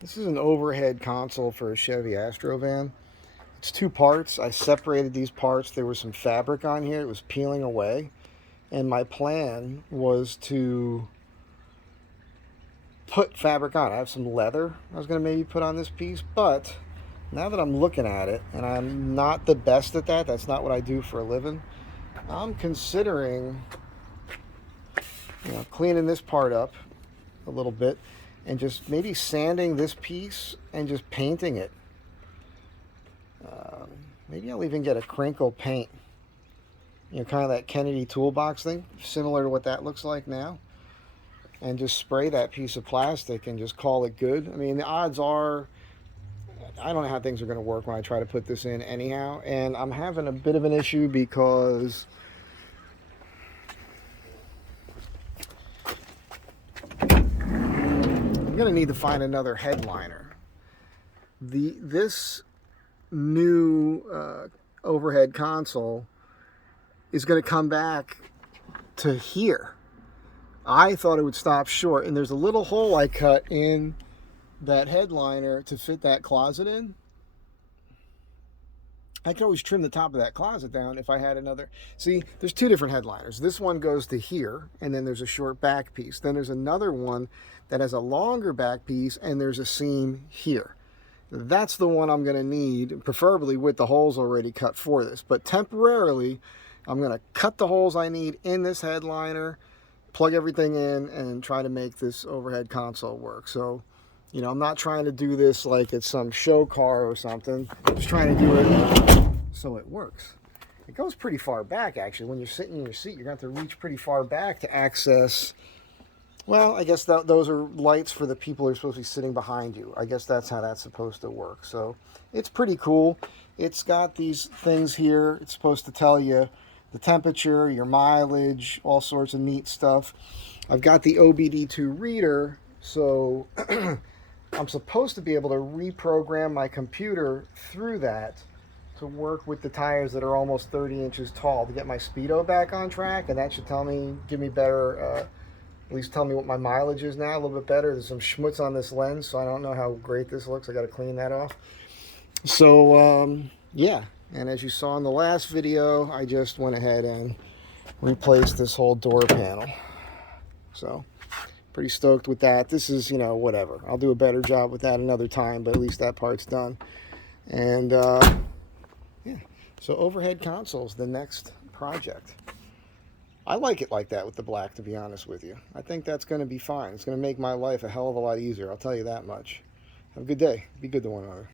This is an overhead console for a Chevy Astro van. It's two parts. I separated these parts. There was some fabric on here. It was peeling away. And my plan was to put fabric on. I have some leather I was going to maybe put on this piece. But now that I'm looking at it, and I'm not the best at that, that's not what I do for a living, I'm considering, cleaning this part up a little bit and just maybe sanding this piece and just painting it. Maybe I'll even get a crinkle paint, kind of that Kennedy toolbox thing, similar to what that looks like now, and just spray that piece of plastic and just call it good. I mean, the odds are, I don't know how things are going to work when I try to put this in anyhow, and I'm having a bit of an issue because I'm going to need to find another headliner. This new overhead console is going to come back to here. I thought it would stop short, and there's a little hole I cut in that headliner to fit that closet in. I could always trim the top of that closet down if I had another. See, there's two different headliners. This one goes to here, and then there's a short back piece. Then there's another one that has a longer back piece, and there's a seam here. That's the one I'm going to need, preferably with the holes already cut for this. But temporarily, I'm going to cut the holes I need in this headliner, plug everything in, and try to make this overhead console work. So, I'm not trying to do this like it's some show car or something. I'm just trying to do it so it works. It goes pretty far back, actually. When you're sitting in your seat, you're going to have to reach pretty far back to access. Well, I guess those are lights for the people who are supposed to be sitting behind you. I guess that's how that's supposed to work. So it's pretty cool. It's got these things here. It's supposed to tell you the temperature, your mileage, all sorts of neat stuff. I've got the OBD2 reader, so I'm supposed to be able to reprogram my computer through that to work with the tires that are almost 30 inches tall to get my speedo back on track, and that should give me better, at least tell me what my mileage is now, a little bit better. There's some schmutz on this lens, so I don't know how great this looks. I got to clean that off. So, yeah. And as you saw in the last video, I just went ahead and replaced this whole door panel. So, pretty stoked with that. This is, whatever. I'll do a better job with that another time, but at least that part's done. And, yeah. So, overhead console's the next project. I like it like that with the black, to be honest with you. I think that's going to be fine. It's going to make my life a hell of a lot easier, I'll tell you that much. Have a good day. Be good to one another.